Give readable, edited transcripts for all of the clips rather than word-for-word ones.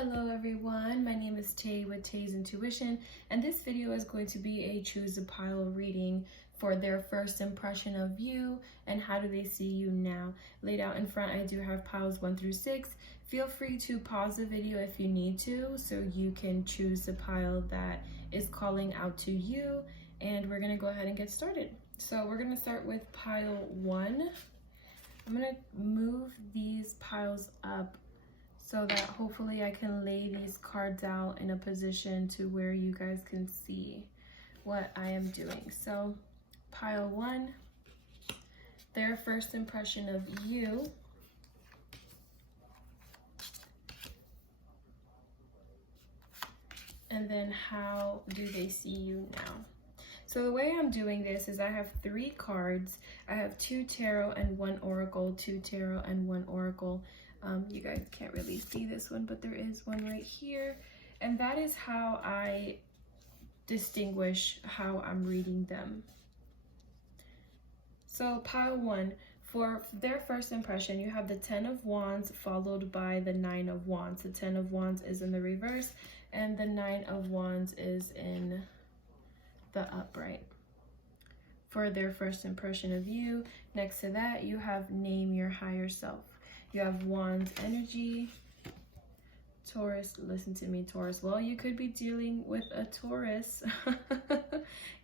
Hello everyone, my name is Tay with Taisintuition, and this video is going to be a choose a pile reading for their first impression of you and how do they see you now. Laid out in front, I do have piles 1 through 6. Feel free to pause the video if you need to so you can choose the pile that is calling out to you, and we're going to go ahead and get started. So we're going to start with pile 1. I'm going to move these piles up so that hopefully I can lay these cards out in a position to where you guys can see what I am doing. So pile 1, their first impression of you. And then how do they see you now? So the way I'm doing this is I have 3 cards. I have 2 tarot and 1 oracle, 2 tarot and 1 oracle. You guys can't really see this one, but there is one right here. And that is how I distinguish how I'm reading them. So pile 1, for their first impression, you have the 10 of Wands followed by the 9 of Wands. The 10 of Wands is in the reverse and the 9 of Wands is in the upright. For their first impression of you, next to that, you have name your higher self. You have Wands energy, Taurus. Listen to me, Taurus. Well, you could be dealing with a Taurus.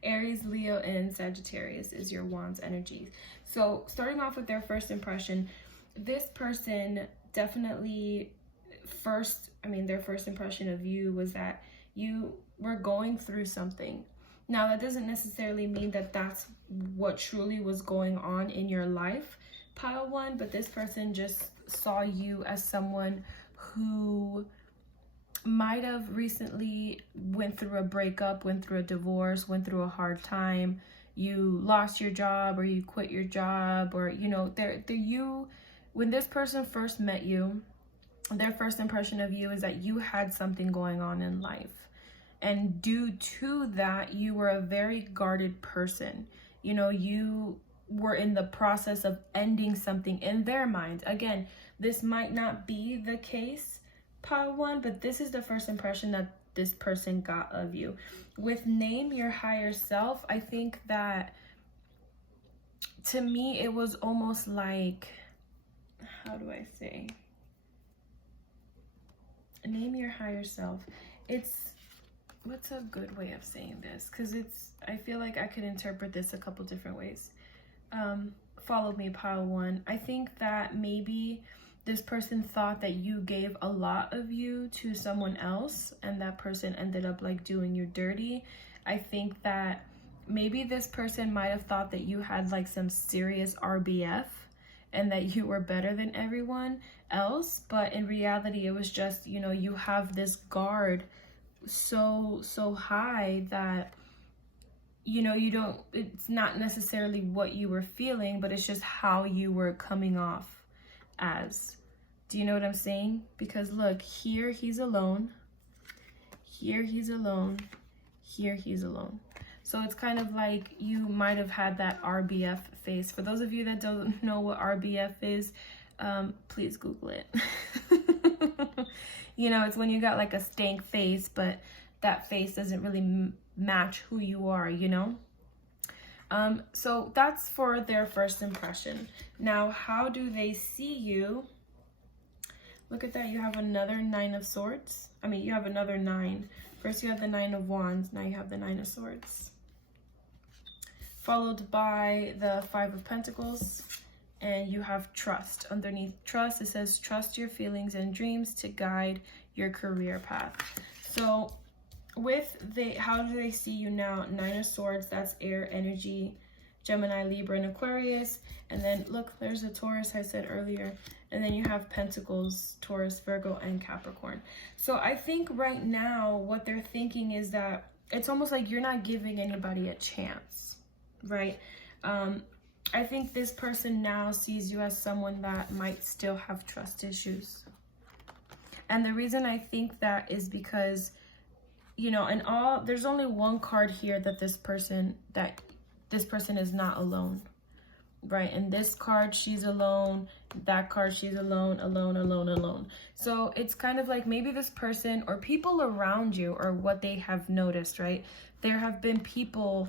Aries, Leo, and Sagittarius is your Wands energy. So starting off with their first impression, this person definitely their first impression of you was that you were going through something. Now, that doesn't necessarily mean that that's what truly was going on in your life, pile 1, but this person just saw you as someone who might have recently went through a breakup, went through a divorce, went through a hard time. You lost your job or you quit your job, or when this person first met you, their first impression of you is that you had something going on in life. And due to that, you were a very guarded person. You were in the process of ending something in their mind. Again, this might not be the case, pile 1, but this is the first impression that this person got of you. With name your higher self, I think that to me, it was almost like, how do I say? Name your higher self. What's a good way of saying this? Because I feel like I could interpret this a couple different ways. Follow me, pile 1. I think that maybe this person thought that you gave a lot of you to someone else and that person ended up like doing you dirty. I think that maybe this person might have thought that you had like some serious RBF and that you were better than everyone else, but in reality it was just, you have this guard so high that it's not necessarily what you were feeling, but it's just how you were coming off as. Do you know what I'm saying? Because look, here he's alone, here he's alone, here he's alone. So it's kind of like you might have had that RBF face. For those of you that don't know what RBF is, please Google it. It's when you got like a stank face, but that face doesn't really match who you are, So that's for their first impression. Now, how do they see you? Look at that. You have another 9 of Swords. You have another 9. First you have the 9 of Wands. Now you have the 9 of Swords. Followed by the 5 of Pentacles. And you have trust. Underneath trust, it says trust your feelings and dreams to guide your career path. So how do they see you now? 9 of Swords, that's air energy, Gemini, Libra, and Aquarius. And then look, there's a Taurus I said earlier. And then you have Pentacles, Taurus, Virgo, and Capricorn. So I think right now what they're thinking is that it's almost like you're not giving anybody a chance, right? I think this person now sees you as someone that might still have trust issues. And the reason I think that is because, there's only one card here that this person is not alone. right? In this card, she's alone. That card, she's alone, alone, alone, alone. So it's kind of like maybe this person or people around you, or what they have noticed, right? There have been people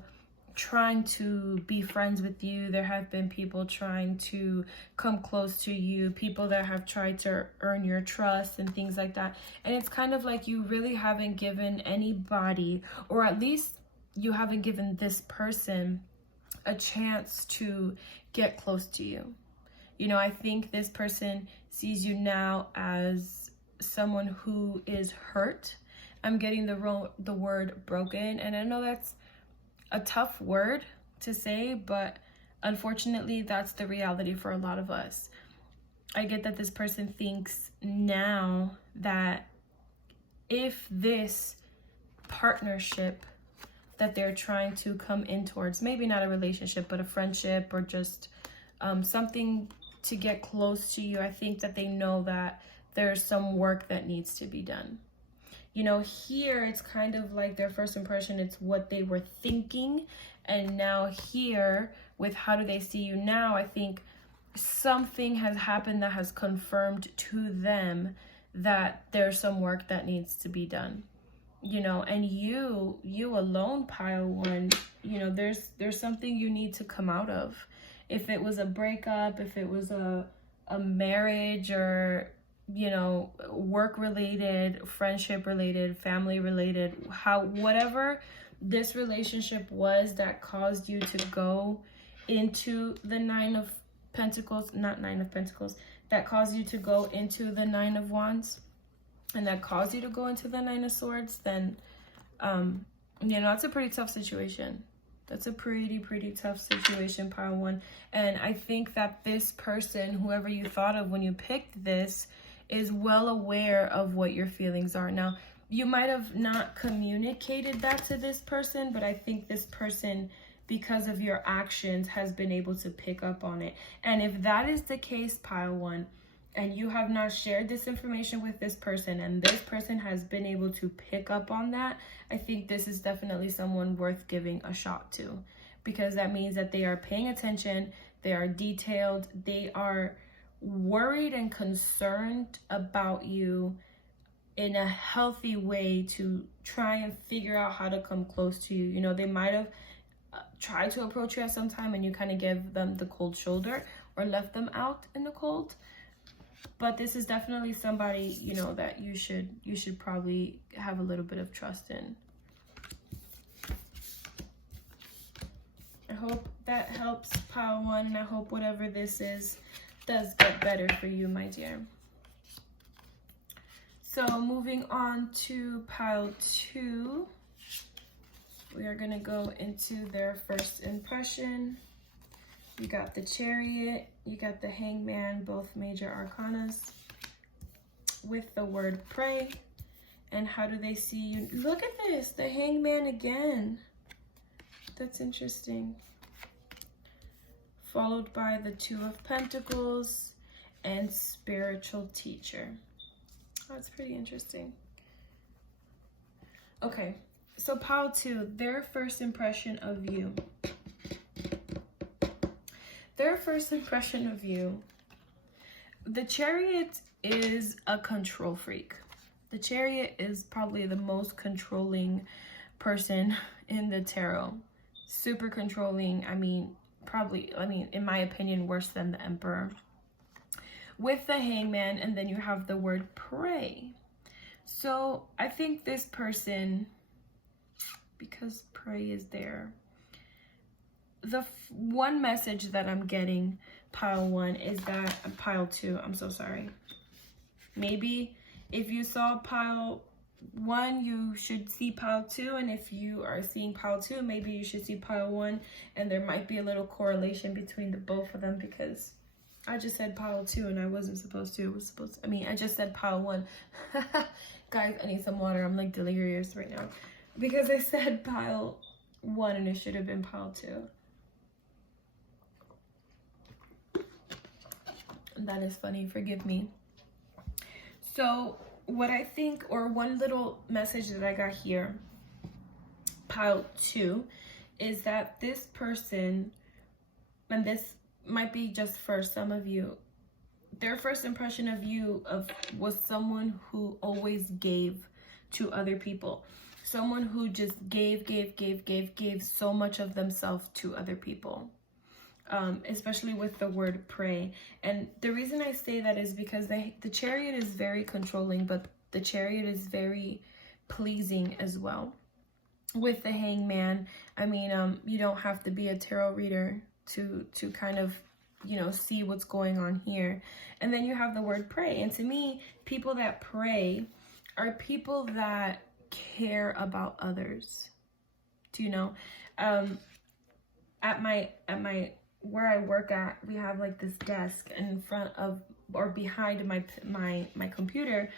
trying to be friends with you. There have been people trying to come close to you, people that have tried to earn your trust and things like that. And it's kind of like you really haven't given anybody, or at least you haven't given this person a chance to get close to you. You know, I think this person sees you now as someone who is hurt. I'm getting the word broken, and I know that's a tough word to say, but unfortunately that's the reality for a lot of us. I get that this person thinks now that if this partnership that they're trying to come in towards, maybe not a relationship, but a friendship, or just something to get close to you, I think that they know that there's some work that needs to be done. You know, here it's kind of like their first impression, it's what they were thinking. And now here, with how do they see you now, I think something has happened that has confirmed to them that there's some work that needs to be done. You know, and you alone, pile one, you know, there's something you need to come out of. If it was a breakup, if it was a marriage, or you know, work related, friendship related, family related, whatever this relationship was that caused you to go into the Nine of Pentacles, not Nine of Pentacles, that caused you to go into the Nine of Wands, and that caused you to go into the Nine of Swords, then you know, it's a pretty tough situation. That's a pretty tough situation, pile one. And I think that this person, whoever you thought of when you picked this, is well aware of what your feelings are. Now, you might have not communicated that to this person, but I think this person, because of your actions, has been able to pick up on it. And if that is the case, pile one, and you have not shared this information with this person, and this person has been able to pick up on that, I think this is definitely someone worth giving a shot to, because that means that they are paying attention, they are detailed, they are worried and concerned about you in a healthy way to try and figure out how to come close to you. You know, they might have tried to approach you at some time and you kind of gave them the cold shoulder or left them out in the cold. But this is definitely somebody, you know, that you should probably have a little bit of trust in. I hope that helps, pile one, and I hope whatever this is does get better for you, my dear. So moving on to pile two, we are going to go into their first impression. You got the Chariot, you got the Hangman, both major arcanas, with the word pray. And how do they see you? Look at this, the Hangman again. That's interesting. Followed by the Two of Pentacles and Spiritual Teacher. That's pretty interesting. Okay, so pile two, their first impression of you. Their first impression of you. The Chariot is a control freak. The Chariot is probably the most controlling person in the tarot. Super controlling. I mean, in my opinion, worse than the Emperor. With the Hangman, and then you have the word pray. So I think this person, because pray is there, the one message that I'm getting, pile one, is that, pile two, I'm so sorry. Maybe if you saw pile one, you should see pile two, and if you are seeing pile two, maybe you should see pile one, and there might be a little correlation between the both of them, because I just said pile two and I wasn't supposed to. I just said pile one. Guys, I need some water. I'm like delirious right now because I said pile one and it should have been pile two. That is funny, forgive me. So what I think, or one little message that I got here, pile two, is that this person, and this might be just for some of you, their first impression of you was someone who always gave to other people. Someone who just gave so much of themselves to other people. Especially with the word pray. And the reason I say that is because the Chariot is very controlling, but the Chariot is very pleasing as well. With the Hangman, I mean, you don't have to be a tarot reader to kind of, you know, see what's going on here. And then you have the word pray. And to me, people that pray are people that care about others. Do you know? At my where I work at, we have like this desk in front of or behind my computer.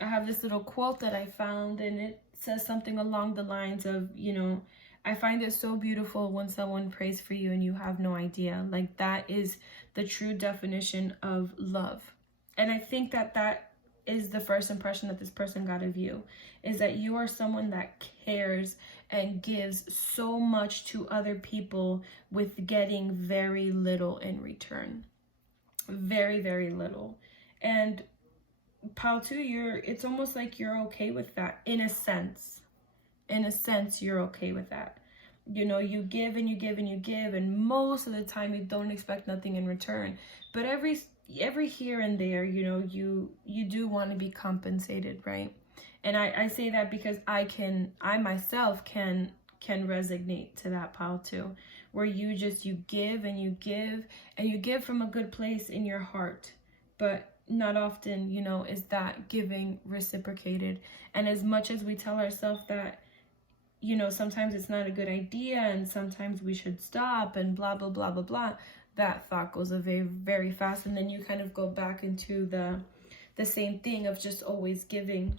I have this little quote that I found, and it says something along the lines of, you know, I find it so beautiful when someone prays for you and you have no idea. Like, that is the true definition of love. And I think that that is the first impression that this person got of you, is that you are someone that cares and gives so much to other people with getting very little in return. Very, very little. And pile 2, it's almost like you're okay with that in a sense. In a sense, you're okay with that. You know, you give and you give and you give, and most of the time you don't expect nothing in return. But every here and there, you know, you do want to be compensated, right? And I say that because I myself can resonate to that pile 2, where you give and you give and you give from a good place in your heart, but not often, you know, is that giving reciprocated. And as much as we tell ourselves that, you know, sometimes it's not a good idea and sometimes we should stop and blah, blah, blah, blah, blah, that thought goes away very fast. And then you kind of go back into the same thing of just always giving.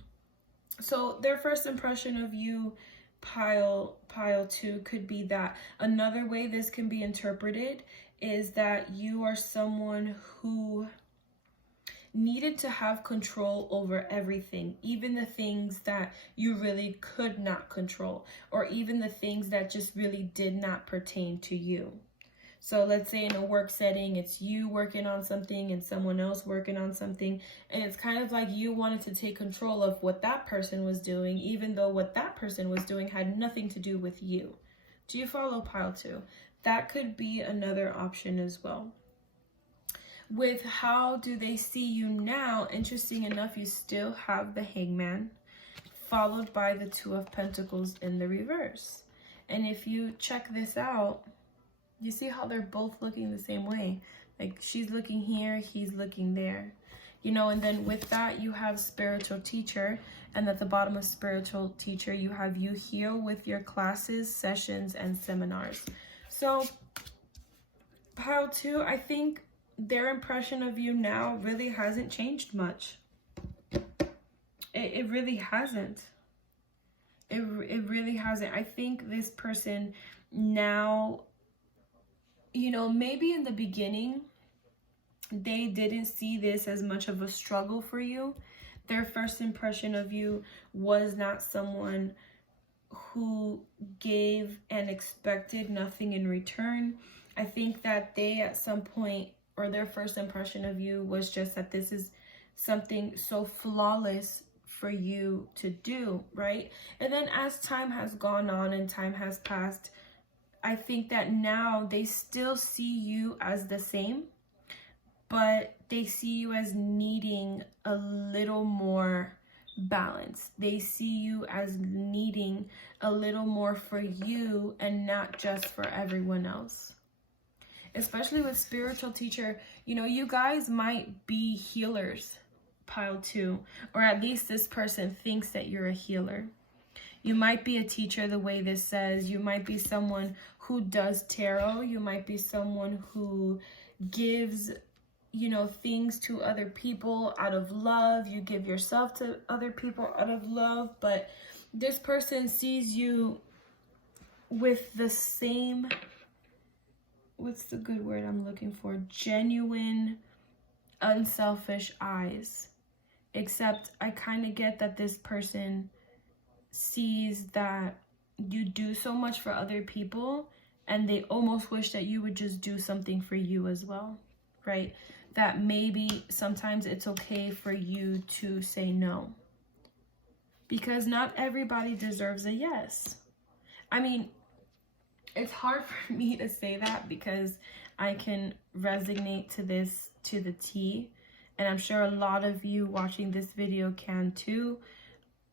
So their first impression of you, pile 2, could be that. Another way this can be interpreted is that you are someone who needed to have control over everything, even the things that you really could not control, or even the things that just really did not pertain to you. So let's say in a work setting, it's you working on something and someone else working on something, and it's kind of like you wanted to take control of what that person was doing, even though what that person was doing had nothing to do with you. Do you follow, pile 2? That could be another option as well. With how do they see you now, interesting enough, you still have the Hangman, followed by the 2 of Pentacles in the reverse. And if you check this out, you see how they're both looking the same way. Like, she's looking here, he's looking there. You know, and then with that, you have Spiritual Teacher. And at the bottom of Spiritual Teacher, you have you heal with your classes, sessions, and seminars. So, pile 2, I think their impression of you now really hasn't changed much. It really hasn't. It really hasn't. I think this person now, you know, maybe in the beginning, they didn't see this as much of a struggle for you. Their first impression of you was not someone who gave and expected nothing in return. I think that they at some point, or their first impression of you was just that this is something so flawless for you to do, right? And then as time has gone on and time has passed, I think that now they still see you as the same, but they see you as needing a little more balance. They see you as needing a little more for you and not just for everyone else. Especially with Spiritual Teacher, you know, you guys might be healers, pile 2, or at least this person thinks that you're a healer. You might be a teacher the way this says. You might be someone who does tarot. You might be someone who gives, you know, things to other people out of love. You give yourself to other people out of love. But this person sees you with the same, what's the good word I'm looking for? Genuine, unselfish eyes. Except I kind of get that this person sees that you do so much for other people, and they almost wish that you would just do something for you as well, right? That maybe sometimes it's okay for you to say no, because not everybody deserves a yes. I mean, it's hard for me to say that because I can resonate to this to the T, and I'm sure a lot of you watching this video can too.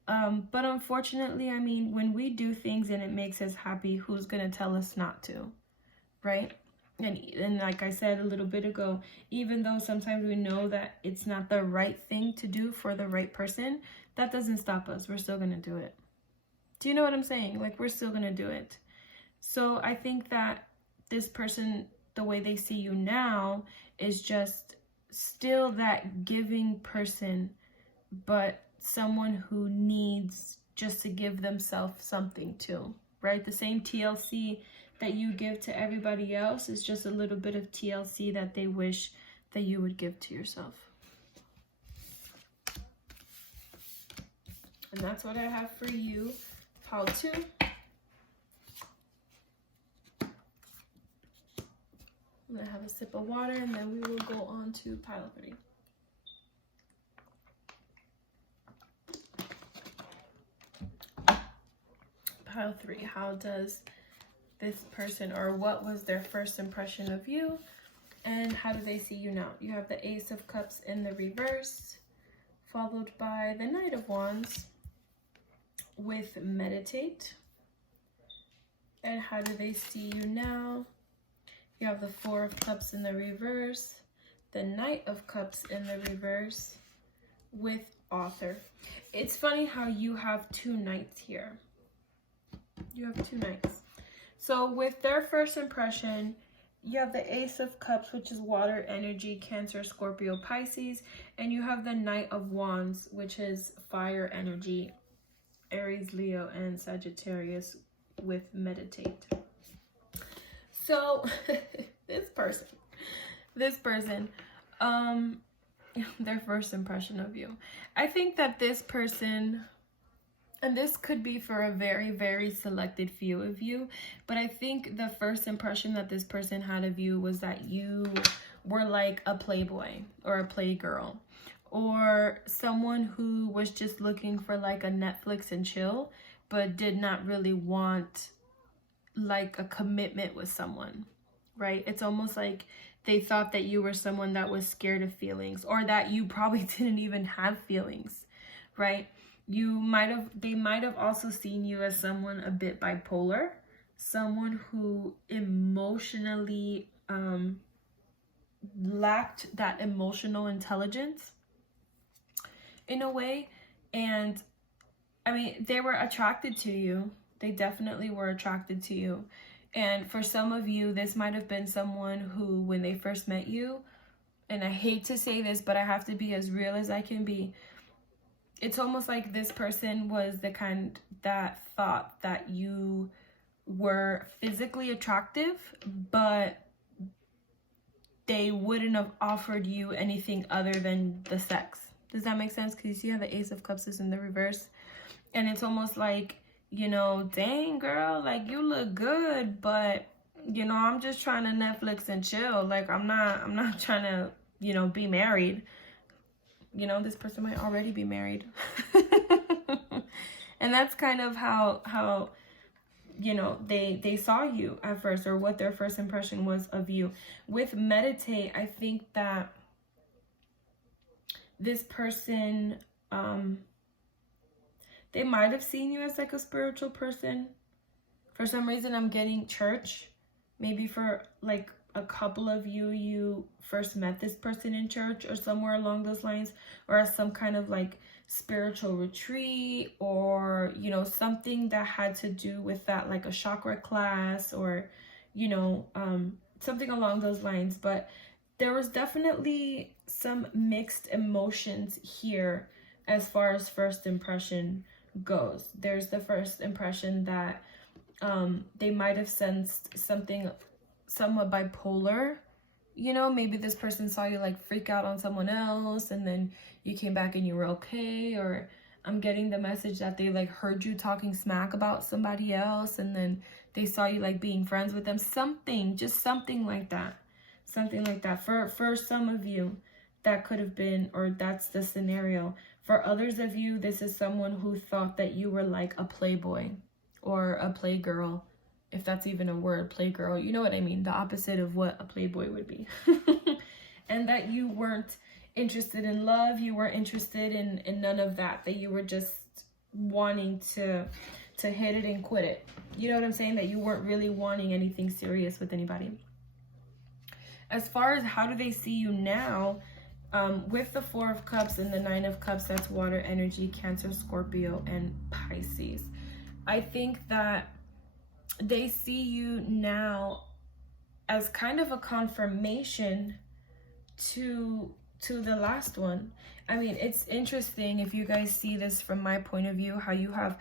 But unfortunately, I mean, when we do things and it makes us happy, who's gonna tell us not to, right? And like I said a little bit ago, even though sometimes we know that it's not the right thing to do for the right person, that doesn't stop us. We're still gonna do it. Do you know what I'm saying? Like, we're still gonna do it. So I think that this person, the way they see you now, is just still that giving person, but someone who needs just to give themselves something too, right? The same TLC that you give to everybody else is just a little bit of TLC that they wish that you would give to yourself. And that's what I have for you, pile 2. I'm going to have a sip of water, and then we will go on to pile 3. Pile 3, how does this person, or what was their first impression of you, and how do they see you now? You have the Ace of Cups in the reverse, followed by the Knight of Wands with Meditate. And how do they see you now? You have the Four of Cups in the reverse, the Knight of Cups in the reverse with Author. It's funny how you have 2 knights here. You have 2 knights. So with their first impression, you have the Ace of Cups, which is water energy, Cancer, Scorpio, Pisces, and you have the Knight of Wands, which is fire energy, Aries, Leo, and Sagittarius with Meditate. So this person, their first impression of you. I think that this person, and this could be for a very, very selected few of you, but I think the first impression that this person had of you was that you were like a playboy or a playgirl, or someone who was just looking for like a Netflix and chill, but did not really want like a commitment with someone, right? It's almost like they thought that you were someone that was scared of feelings, or that you probably didn't even have feelings, right? They might have also seen you as someone a bit bipolar, someone who emotionally lacked that emotional intelligence in a way. And I mean, they were attracted to you. They definitely were attracted to you. And for some of you, this might have been someone who, when they first met you, and I hate to say this, but I have to be as real as I can be, it's almost like this person was the kind that thought that you were physically attractive, but they wouldn't have offered you anything other than the sex. Does that make sense? Because you see how the Ace of Cups is in the reverse? And it's almost like, you know, dang girl, like you look good, but you know, I'm just trying to Netflix and chill. Like I'm not trying to, you know, be married. You know, this person might already be married. And that's kind of how you know, they saw you at first, or what their first impression was of you. With Meditate, I think that this person, they might have seen you as like a spiritual person. For some reason, I'm getting church. Maybe for like a couple of you, you first met this person in church or somewhere along those lines, or as some kind of like spiritual retreat, or, you know, something that had to do with that, like a chakra class, or, you know, something along those lines. But there was definitely some mixed emotions here as far as first impression goes. There's the first impression that they might have sensed something somewhat bipolar. You know, maybe this person saw you like freak out on someone else, and then you came back and you were okay, or I'm getting the message that they like heard you talking smack about somebody else, and then they saw you like being friends with them. Something, just something like that. Something like that. For some of you, that could have been, or that's the scenario. For others of you, this is someone who thought that you were like a playboy or a playgirl, if that's even a word, playgirl. You know what I mean? The opposite of what a playboy would be. And that you weren't interested in love, you weren't interested in none of that, that you were just wanting to hit it and quit it. You know what I'm saying? That you weren't really wanting anything serious with anybody. As far as how do they see you now, with the 4 of Cups and the 9 of Cups, that's water energy, Cancer, Scorpio, and Pisces. I think that they see you now as kind of a confirmation to the last one. I mean, it's interesting if you guys see this from my point of view, how you have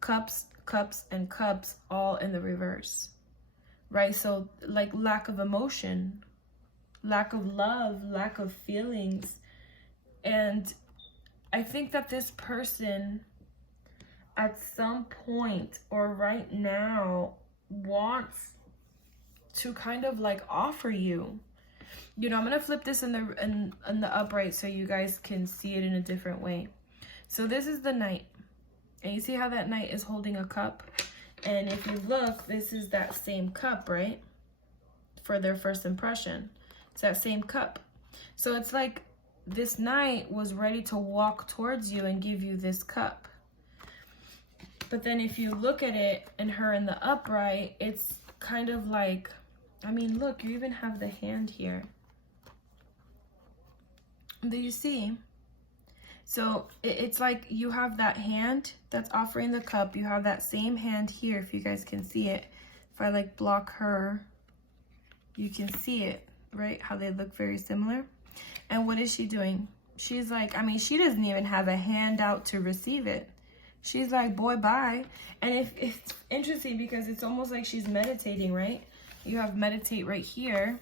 cups, cups, and cups all in the reverse, right? So like lack of emotion, lack of love, lack of feelings. And I think that this person at some point or right now wants to kind of like offer you, you know, I'm going to flip this in the upright so you guys can see it in a different way. So this is the Knight. And you see how that Knight is holding a cup? And if you look, this is that same cup, right? For their first impression. It's that same cup. So it's like this Knight was ready to walk towards you and give you this cup. But then if you look at it and her in the upright, it's kind of like, I mean, look, you even have the hand here. Do you see? So it's like you have that hand that's offering the cup. You have that same hand here, if you guys can see it. If I like block her, you can see it, right? How they look very similar. And what is she doing? She's like, I mean, she doesn't even have a hand out to receive it. She's like, boy, bye. And if it's interesting because it's almost like she's meditating, right? You have meditate right here,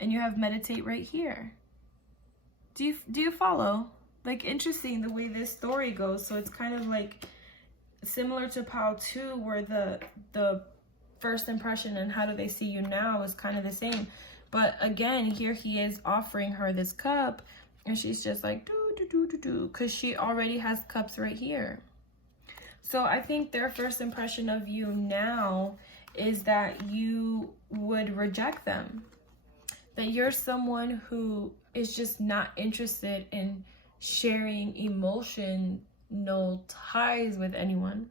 and you have meditate right here. Do you follow? Like, interesting the way this story goes. So it's kind of like similar to Pile 2, where the first impression and how do they see you now is kind of the same. But again, here he is offering her this cup, and she's just like, do, because she already has cups right here. So I think their first impression of you now is that you would reject them. That you're someone who is just not interested in sharing emotional ties with anyone,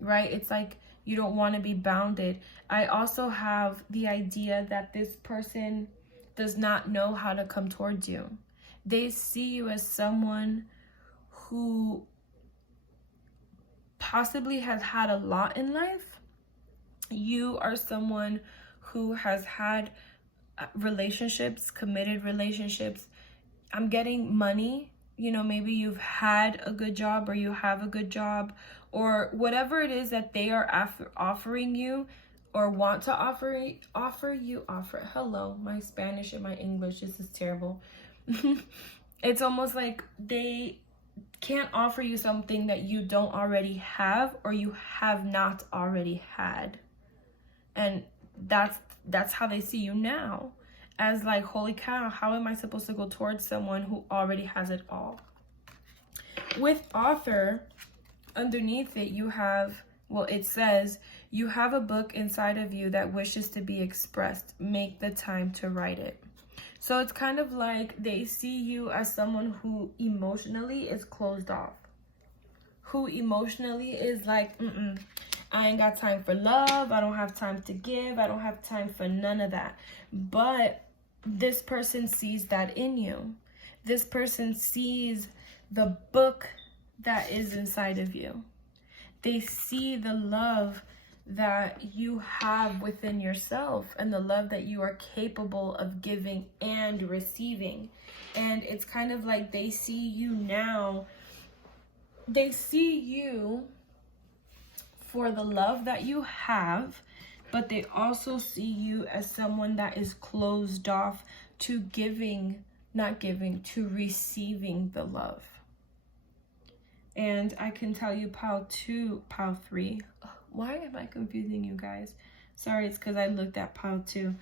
right? It's like you don't want to be bounded. I also have the idea that this person does not know how to come towards you. They see you as someone who possibly has had a lot in life. You are someone who has had relationships, committed relationships. I'm getting money. You know, maybe you've had a good job, or you have a good job, or whatever it is that they are offering you or want to offer. Hello, my Spanish and my English, this is terrible. It's almost like they can't offer you something that you don't already have, or you have not already had. And that's how they see you now, as like, holy cow, how am I supposed to go towards someone who already has it all? With author, underneath it, you have, well, it says, you have a book inside of you that wishes to be expressed. Make the time to write it. So it's kind of like they see you as someone who emotionally is closed off. Who emotionally is like, I ain't got time for love. I don't have time to give. I don't have time for none of that. But this person sees that in you. This person sees the book that is inside of you. They see the love that you have within yourself, and the love that you are capable of giving and receiving. And it's kind of like they see you now. They see you for the love that you have, but they also see you as someone that is closed off to receiving the love. And I can tell you pile 2, pile 3. Why am I confusing you guys? Sorry, it's because I looked at pile 2.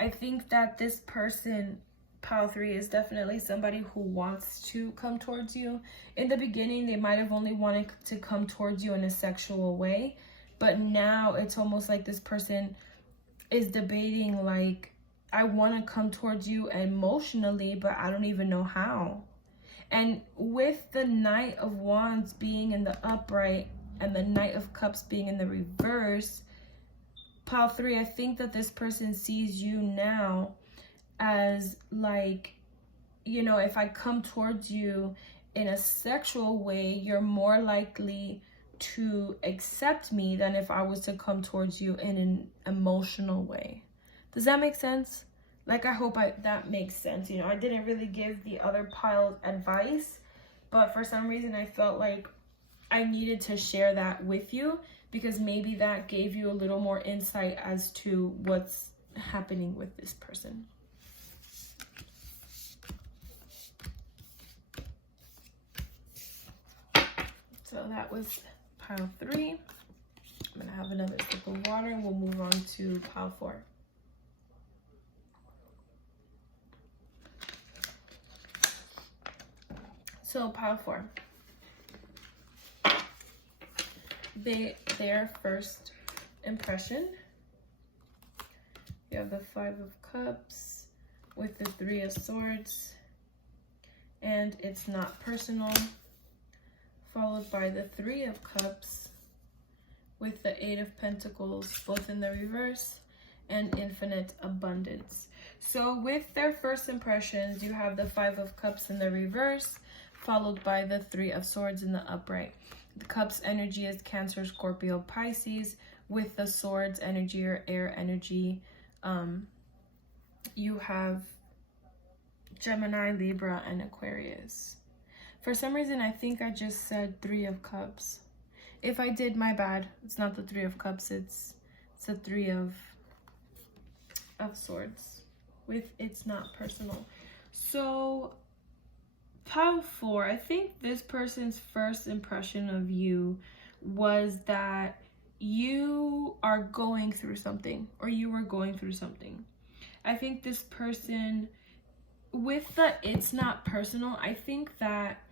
I think that this person, pile 3, is definitely somebody who wants to come towards you. In the beginning, they might have only wanted to come towards you in a sexual way. But now it's almost like this person is debating, like, I want to come towards you emotionally, but I don't even know how. And with the Knight of Wands being in the upright and the Knight of Cups being in the reverse, pile 3, I think that this person sees you now as like, you know, if I come towards you in a sexual way, you're more likely to accept me than if I was to come towards you in an emotional way. Does that make sense? Like, I hope that makes sense. You know, I didn't really give the other pile advice, but for some reason I felt like I needed to share that with you, because maybe that gave you a little more insight as to what's happening with this person. So that was pile 3. I'm gonna have another sip of water and we'll move on to pile 4. So pile 4, their first impression. You have the 5 of Cups with the 3 of Swords, and it's not personal, followed by the 3 of Cups with the 8 of Pentacles, both in the reverse, and infinite abundance. So with their first impressions, you have the 5 of Cups in the reverse, followed by the 3 of Swords in the upright. The Cups energy is Cancer, Scorpio, Pisces, with the Swords energy or air energy. You have Gemini, Libra, and Aquarius. For some reason, I think I just said 3 of Cups. If I did, my bad. It's not the 3 of Cups. It's the 3 of Swords. With it's not personal. So pile 4, I think this person's first impression of you was that you are going through something, or you were going through something. I think this person, with the it's not personal, I think that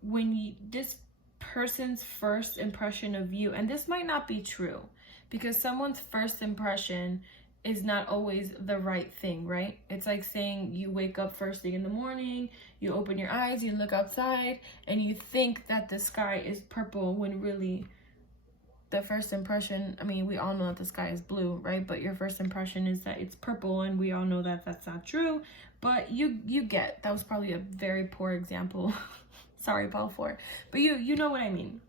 when this person's first impression of you, and this might not be true, because someone's first impression is not always the right thing, right? It's like saying you wake up first thing in the morning, you open your eyes, you look outside, and you think that the sky is purple when really the first impression, I mean, we all know that the sky is blue, right? But your first impression is that it's purple, and we all know that that's not true. But you get, that was probably a very poor example. Sorry, pile 4. But you know what I mean.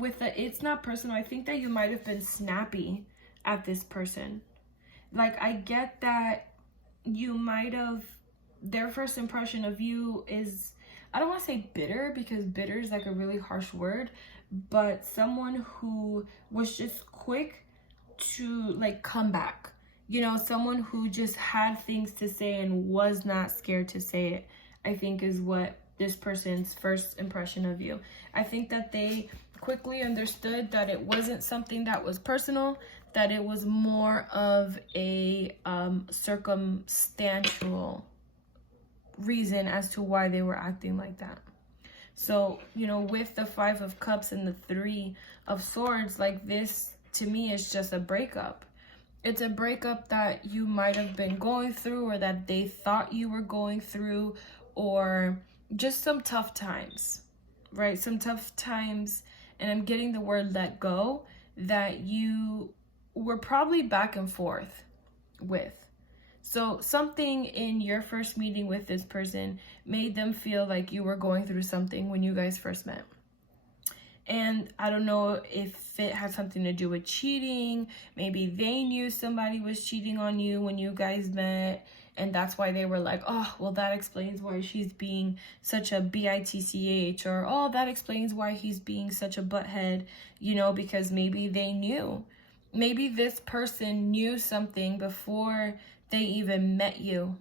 With the it's not personal, I think that you might have been snappy at this person. Like, I get that you might have, their first impression of you is, I don't want to say bitter, because bitter is like a really harsh word, but someone who was just quick to like come back, you know, someone who just had things to say and was not scared to say it, I think is what this person's first impression of you. I think that they quickly understood that it wasn't something that was personal, that it was more of a circumstantial reason as to why they were acting like that. So, you know, with the 5 of Cups and the 3 of Swords, like, this to me is just a breakup. It's a breakup that you might have been going through, or that they thought you were going through, or just some tough times, right? Some tough times, and I'm getting the word let go, that you were probably back and forth with. So something in your first meeting with this person made them feel like you were going through something when you guys first met. And I don't know if it had something to do with cheating. Maybe they knew somebody was cheating on you when you guys met, and that's why they were like, oh, well, that explains why she's being such a bitch, or, oh, that explains why he's being such a butthead, you know, because maybe they knew. Maybe this person knew something before they even met you.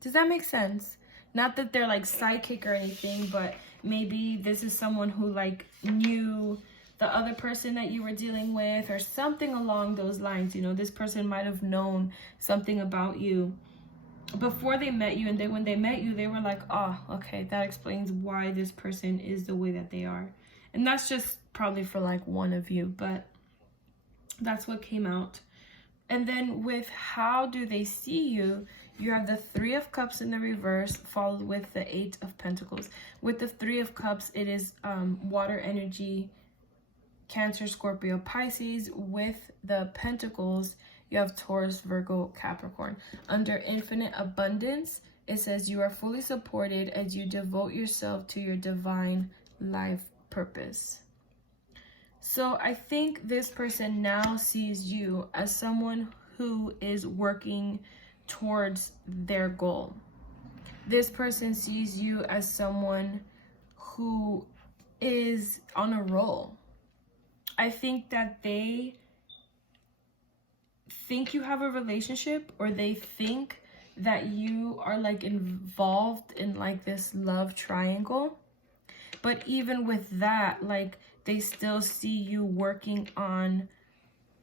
Does that make sense? Not that they're like psychic or anything, but Maybe this is someone who like knew the other person that you were dealing with, or something along those lines. You know, this person might have known something about you before they met you, and then when they met you, they were like, oh, okay, that explains why this person is the way that they are. And that's just probably for like one of you, but that's what came out. And then with how do they see you, you have the Three of Cups in the reverse, followed with the Eight of Pentacles. With the Three of Cups, it is water energy, Cancer, Scorpio, Pisces. With the Pentacles, you have Taurus, Virgo, Capricorn. Under infinite abundance, it says you are fully supported as you devote yourself to your divine life purpose. So I think this person now sees you as someone who is working towards their goal. This person sees you as someone who is on a roll. I think that they think you have a relationship, or they think that you are like involved in like this love triangle. But even with that, like, they still see you working on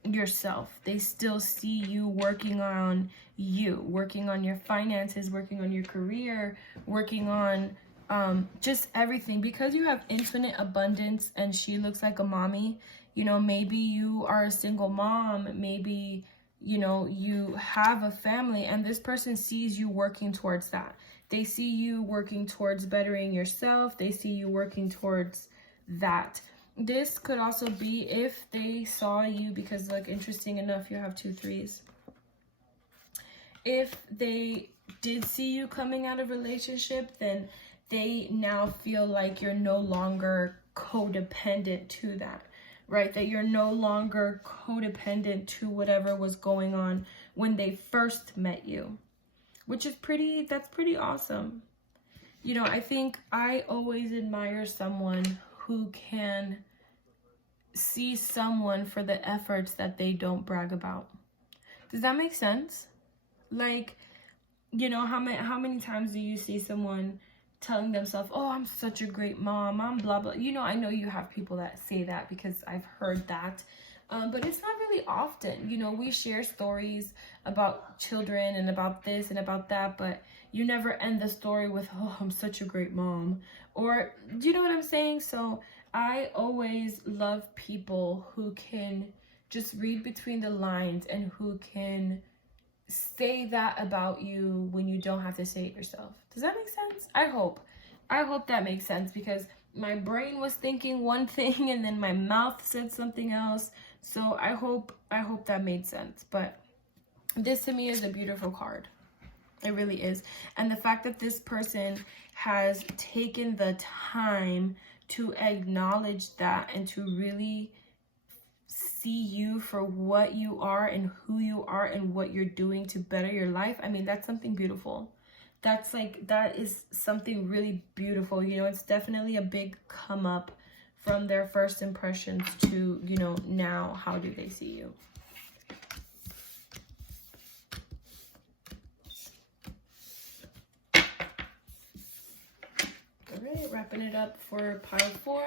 yourself. They still see you working on your finances, working on your career, working on just everything. Because you have infinite abundance and she looks like a mommy, you know, maybe you are a single mom, maybe, you know, you have a family, and this person sees you working towards that. They see you working towards bettering yourself. They see you working towards that. This could also be if they saw you, because like, interesting enough, you have 2 3s. If they did see you coming out of a relationship, then they now feel like you're no longer codependent to that, right? That you're no longer codependent to whatever was going on when they first met you, which is that's pretty awesome. You know, I think I always admire someone who can see someone for the efforts that they don't brag about. Does that make sense? Like, you know, how many times do you see someone telling themselves, oh, I'm such a great mom, I'm blah, blah. You know, I know you have people that say that, because I've heard that. But it's not really often. You know, we share stories about children and about this and about that, but you never end the story with, oh, I'm such a great mom. Or, do you know what I'm saying? So I always love people who can just read between the lines and who can say that about you when you don't have to say it yourself. Does that make sense? I hope that makes sense, because my brain was thinking one thing and then my mouth said something else. So I hope that made sense. But this to me is a beautiful card. It really is. And the fact that this person has taken the time to acknowledge that and to really see you for what you are and who you are and what you're doing to better your life. I mean, that's something beautiful. That is something really beautiful. You know, it's definitely a big come up from their first impressions to, you know, now, how do they see you? All right, wrapping it up for pile 4.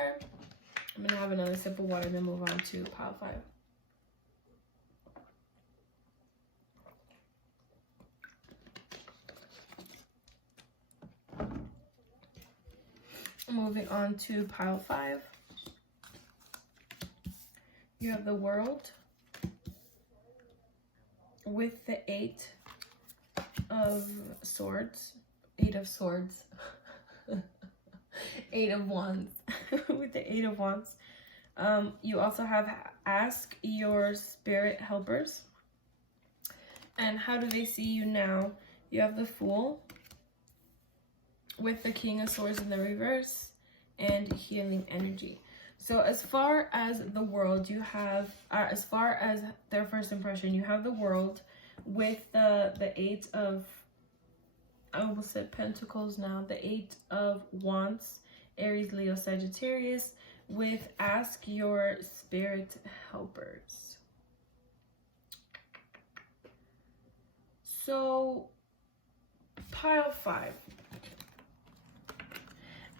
I'm going to have another sip of water and then move on to pile 5. Moving on to pile 5. You have the World with the 8 of Swords. 8 of Swords. 8 of Wands. With the 8 of Wands. You also have Ask Your Spirit Helpers. And how do they see you now? You have the Fool with the King of Swords in the reverse and Healing Energy. So as far as the World, you have, as far as their first impression, you have the World with the 8 of, I almost said Pentacles now, the 8 of Wands, Aries, Leo, Sagittarius, with Ask Your Spirit Helpers. So, pile 5.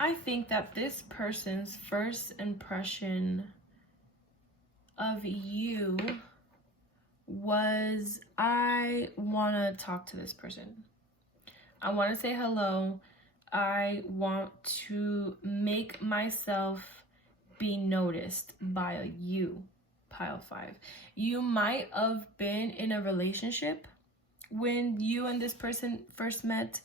I think that this person's first impression of you was, I want to talk to this person. I want to say hello. I want to make myself be noticed by you, pile 5. You might have been in a relationship when you and this person first met.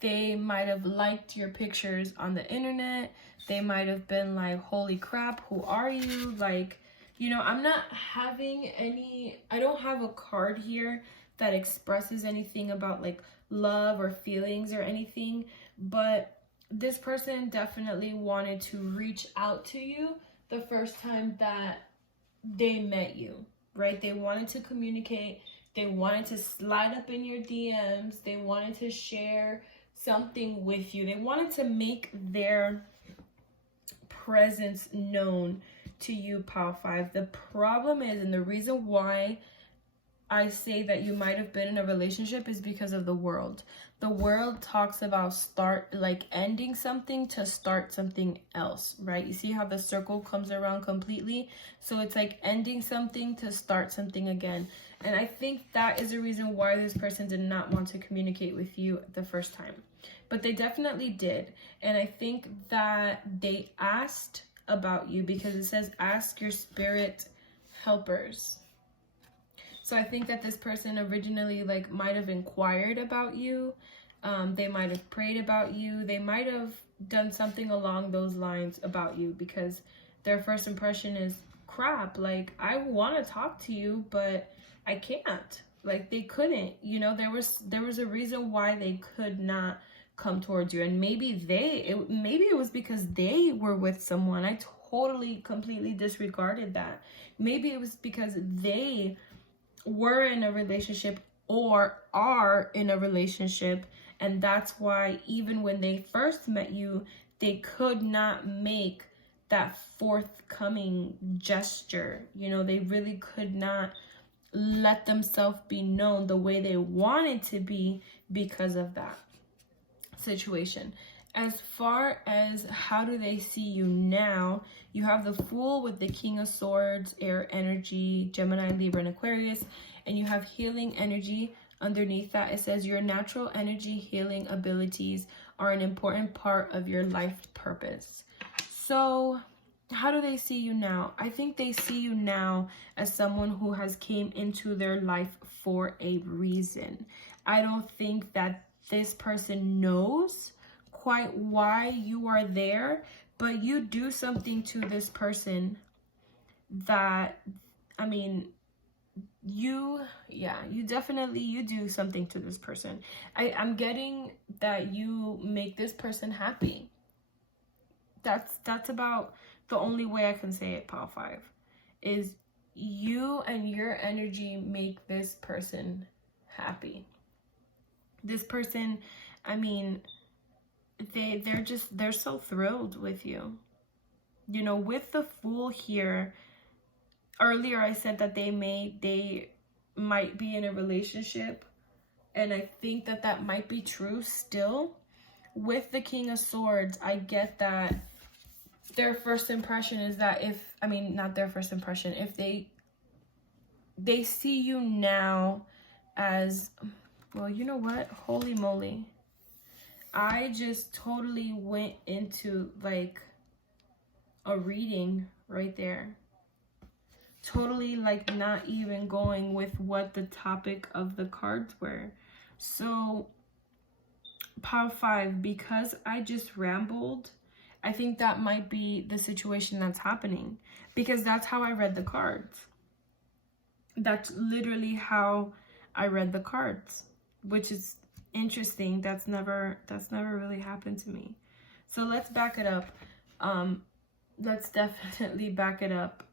They might have liked your pictures on the internet. They might have been like, holy crap, who are you? Like, you know, I'm not having any, I don't have a card here that expresses anything about like love or feelings or anything, but this person definitely wanted to reach out to you the first time that they met you, right? They wanted to communicate. They wanted to slide up in your DMs. They wanted to share something with you. They wanted to make their presence known to you, pile 5. The problem is, and the reason why I say that you might have been in a relationship is because of the world. The world talks about ending something to start something else, right? You see how the circle comes around completely? So it's like ending something to start something again. And I think that is the reason why this person did not want to communicate with you the first time. But they definitely did. And I think that they asked about you because it says ask your spirit helpers. So I think that this person originally might have inquired about you. They might have prayed about you. They might have done something along those lines about you because their first impression is crap. Like, I want to talk to you, but I can't. Like, they couldn't. You know, there was a reason why they could not come towards you. And maybe it was because they were with someone. I totally, completely disregarded that. Maybe it was because they were in a relationship or are in a relationship, and that's why even when they first met you, they could not make that forthcoming gesture. You know, they really could not let themselves be known the way they wanted to be because of that situation. As far as how do they see you now, you have the Fool with the King of Swords, air energy, Gemini, Libra, and Aquarius, and you have healing energy. Underneath that, it says your natural energy healing abilities are an important part of your life purpose. So how do they see you now? I think they see you now as someone who has came into their life for a reason. I don't think that this person knows quite why you are there, but you do something to this person that, I mean, you do something to this person. I'm getting that you make this person happy. That's about the only way I can say it, pile 5, is you and your energy make this person happy. This person, I mean, they're so thrilled with you. You know, with the Fool here, earlier I said that they might be in a relationship, and I think that might be true still. With the King of Swords, I get that their first impression is that not their first impression, if they see you now as, well, you know what? Holy moly. I just totally went into like a reading right there. Totally not even going with what the topic of the cards were. So pile 5, because I just rambled, I think that might be the situation that's happening, because that's how I read the cards. That's literally how I read the cards, which is interesting. That's never really happened to me. So let's back it up. Let's definitely back it up.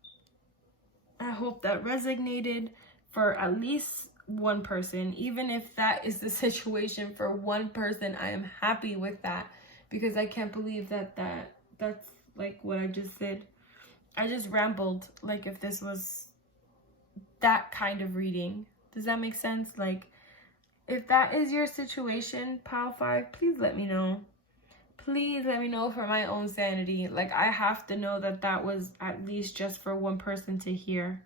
I hope that resonated for at least one person. Even if that is the situation for one person, I am happy with that, because I can't believe that's like what I just did. I just rambled like if this was that kind of reading. Does that make sense? Like, if that is your situation, pile 5, please let me know. Please let me know for my own sanity. Like, I have to know that that was at least just for one person to hear.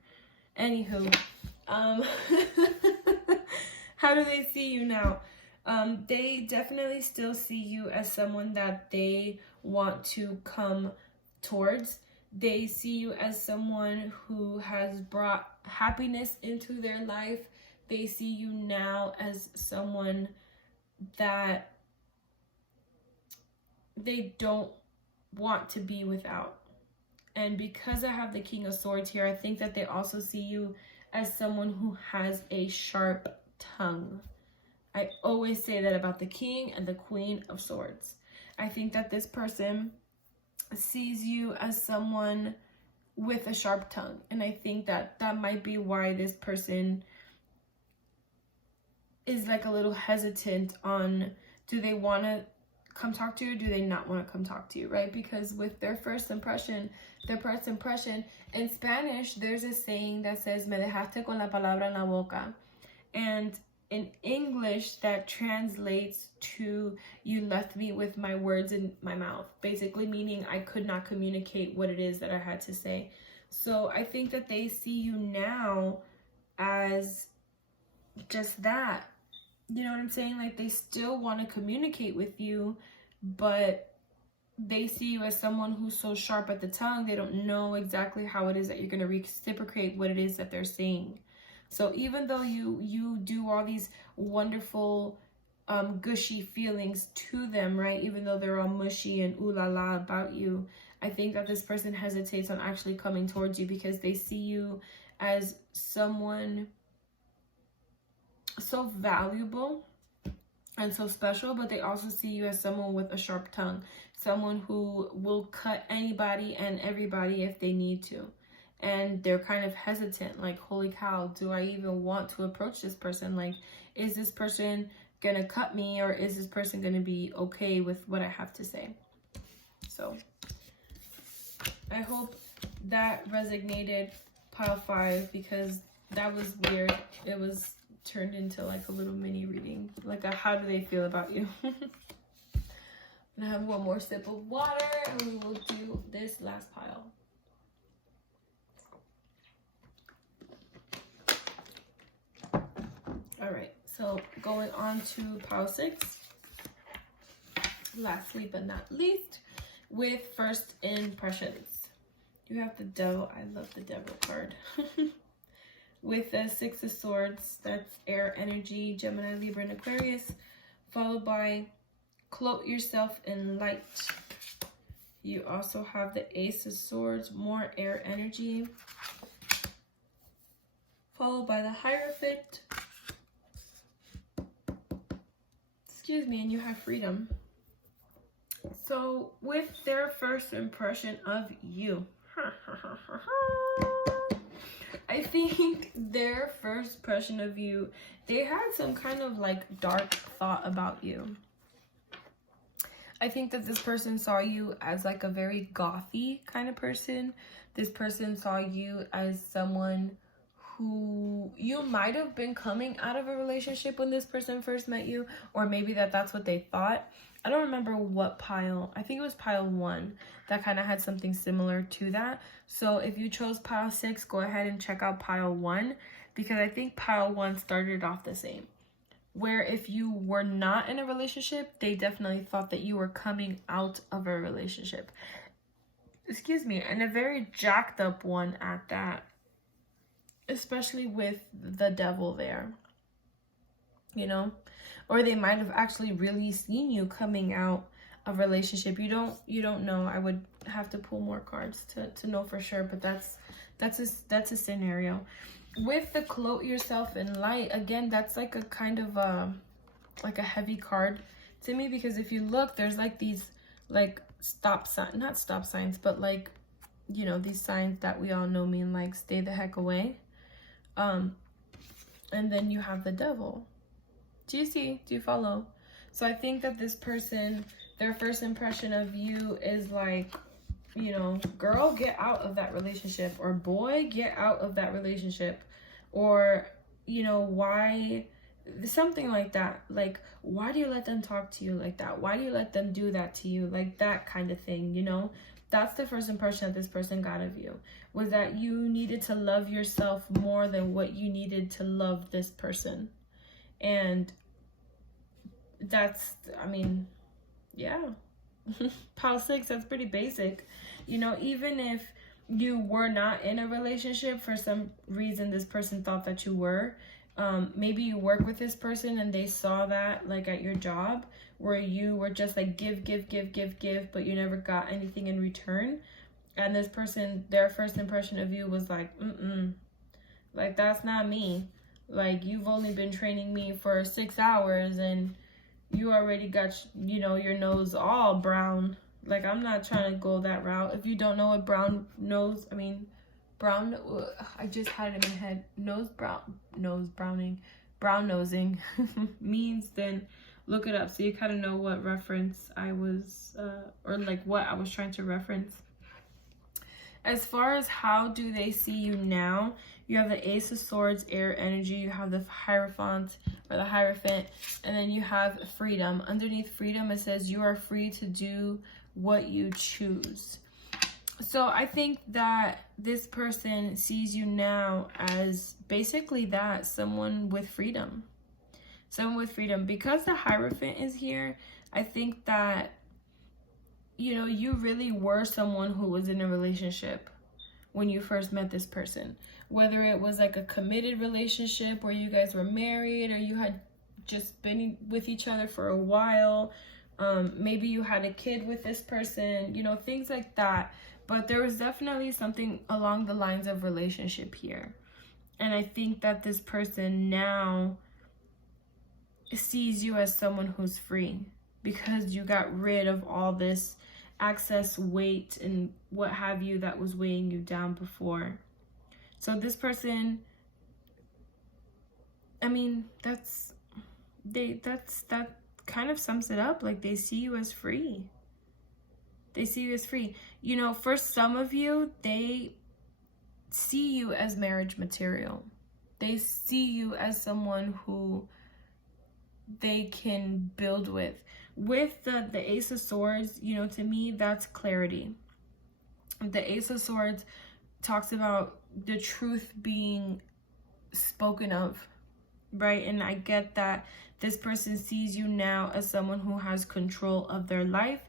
Anywho, how do they see you now? They definitely still see you as someone that they want to come towards. They see you as someone who has brought happiness into their life. They see you now as someone that they don't want to be without. And because I have the King of Swords here, I think that they also see you as someone who has a sharp tongue. I always say that about the King and the Queen of Swords. I think that this person sees you as someone with a sharp tongue. And I think that that might be why this person is like a little hesitant on, do they want to come talk to you or do they not want to come talk to you, right? Because with their first impression, in Spanish, there's a saying that says, me dejaste con la palabra en la boca. And in English, that translates to, you left me with my words in my mouth, basically meaning I could not communicate what it is that I had to say. So I think that they see you now as just that. You know what I'm saying? Like, they still want to communicate with you, but they see you as someone who's so sharp at the tongue, they don't know exactly how it is that you're going to reciprocate what it is that they're saying. So even though you do all these wonderful, gushy feelings to them, right? Even though they're all mushy and ooh la la about you, I think that this person hesitates on actually coming towards you because they see you as someone so valuable and so special, but they also see you as someone with a sharp tongue, someone who will cut anybody and everybody if they need to. And they're kind of hesitant, like, holy cow, do I even want to approach this person? Like, is this person gonna cut me, or is this person gonna be okay with what I have to say? So I hope that resonated, pile 5, because that was weird. It was turned into like a little mini reading, like a how do they feel about you. And I have one more sip of water and we will do this last pile. All right, so going on to pile 6, lastly but not least, with first impressions. You have the Devil. I love the Devil card. With the 6 of Swords, that's air energy, Gemini, Libra, and Aquarius, followed by cloak yourself in light. You also have the Ace of Swords, more air energy, followed by the Hierophant. Excuse me, and you have freedom. So with their first impression of you, I think their first impression of you, they had some kind of like dark thought about you. I think that this person saw you as like a very gothy kind of person. This person saw you as someone who you might have been coming out of a relationship when this person first met you, or maybe that's what they thought. I don't remember what pile. I think it was pile 1 that kind of had something similar to that. So if you chose pile 6, go ahead and check out pile 1, because I think pile 1 started off the same. Where if you were not in a relationship, they definitely thought that you were coming out of a relationship. Excuse me, and a very jacked up one at that. Especially with the Devil there. You know? Or they might have actually really seen you coming out of a relationship. You don't know. I would have to pull more cards to know for sure, but that's a scenario. With the cloak yourself in light, again, that's like a kind of like a heavy card to me, because if you look, there's like these like not stop signs, but like, you know, these signs that we all know mean like stay the heck away. And then you have the Devil. Do you see? Do you follow? So I think that this person, their first impression of you is like, you know, girl, get out of that relationship, or boy, get out of that relationship, or, you know, why something like that. Like, why do you let them talk to you like that? Why do you let them do that to you? Like, that kind of thing, you know? That's the first impression that this person got of you, was that you needed to love yourself more than what you needed to love this person. And that's, I mean, yeah. Pile 6, that's pretty basic. You know, even if you were not in a relationship, for some reason this person thought that you were, maybe you work with this person and they saw that, like at your job, where you were just like give, but you never got anything in return. And this person, their first impression of you was like, like, that's not me. Like, you've only been training me for 6 hours and you already got, you know, your nose all brown. Like, I'm not trying to go that route. If you don't know what brown I just had it in my head, brown nosing means, then look it up so you kind of know what reference I was, or like what I was trying to reference. As far as how do they see you now, you have the Ace of Swords, air energy, you have the Hierophant, and then you have freedom. Underneath freedom, it says you are free to do what you choose. So I think that this person sees you now as basically that, someone with freedom. Someone with freedom. Because the Hierophant is here, I think that, you know, you really were someone who was in a relationship when you first met this person. Whether it was like a committed relationship where you guys were married, or you had just been with each other for a while. Maybe you had a kid with this person, you know, things like that. But there was definitely something along the lines of relationship here. And I think that this person now sees you as someone who's free, because you got rid of all this excess weight and what have you that was weighing you down before. So this person, I mean, that kind of sums it up. Like, they see you as free. They see you as free. You know, for some of you, they see you as marriage material. They see you as someone who they can build with. With the Ace of Swords, you know, to me, that's clarity. The Ace of Swords talks about the truth being spoken of, right? And I get that this person sees you now as someone who has control of their life.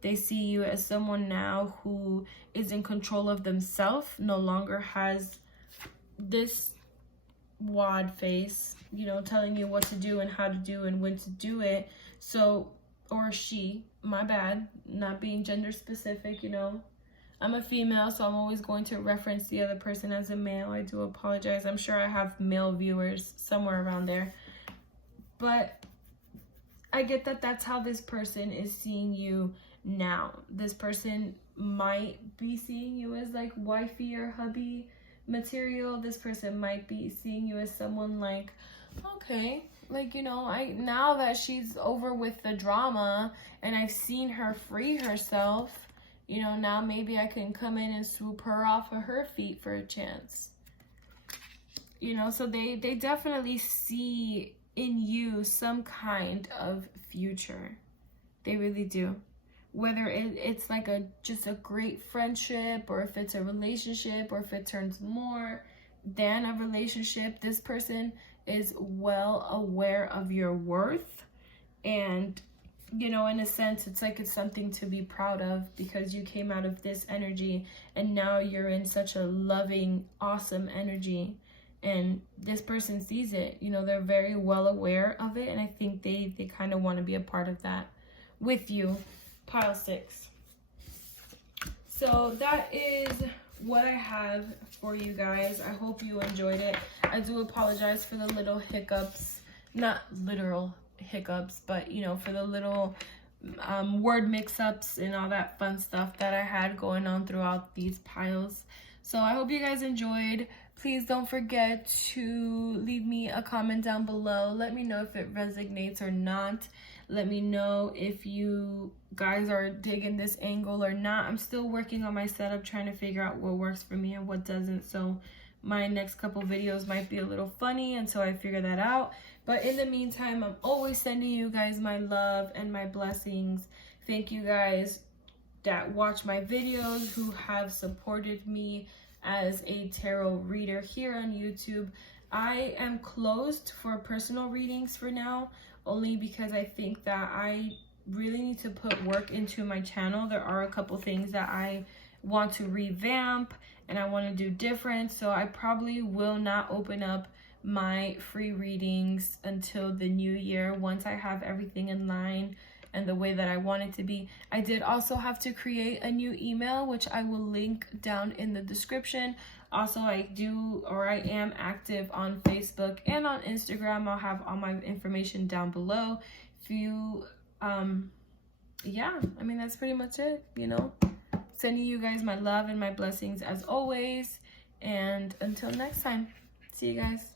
They see you as someone now who is in control of themselves, no longer has this wad face, you know, telling you what to do and how to do and when to do it. So, or she, my bad, not being gender specific, you know. I'm a female, so I'm always going to reference the other person as a male. I do apologize. I'm sure I have male viewers somewhere around there. But I get that that's how this person is seeing you now. This person might be seeing you as like wifey or hubby material. This person might be seeing you as someone like, okay, like, you know, now that she's over with the drama and I've seen her free herself, you know, now maybe I can come in and swoop her off of her feet for a chance. You know, so they definitely see in you some kind of future. They really do. Whether it's like just a great friendship, or if it's a relationship, or if it turns more than a relationship, this person is well aware of your worth. And, you know, in a sense, it's like it's something to be proud of, because you came out of this energy and now you're in such a loving, awesome energy. And this person sees it, you know, they're very well aware of it. And I think they kind of want to be a part of that with you. Pile 6. So that is what I have for you guys. I hope you enjoyed it. I do apologize for the little hiccups, not literal hiccups, but, you know, for the little word mix-ups and all that fun stuff that I had going on throughout these piles. So I hope you guys enjoyed. Please don't forget to leave me a comment down below. Let me know if it resonates or not. Let me know if you guys are digging this angle or not. I'm still working on my setup, trying to figure out what works for me and what doesn't. So my next couple videos might be a little funny until I figure that out. But in the meantime, I'm always sending you guys my love and my blessings. Thank you guys that watch my videos, who have supported me as a tarot reader here on YouTube. I am closed for personal readings for now, only because I think that I really need to put work into my channel. There are a couple things that I want to revamp and I want to do different, so I probably will not open up my free readings until the new year, once I have everything in line and the way that I want it to be. I did also have to create a new email, which I will link down in the description. Also, I am active on Facebook and on Instagram. I'll have all my information down below. If you, yeah, I mean, that's pretty much it, you know. Sending you guys my love and my blessings as always. And until next time, see you guys.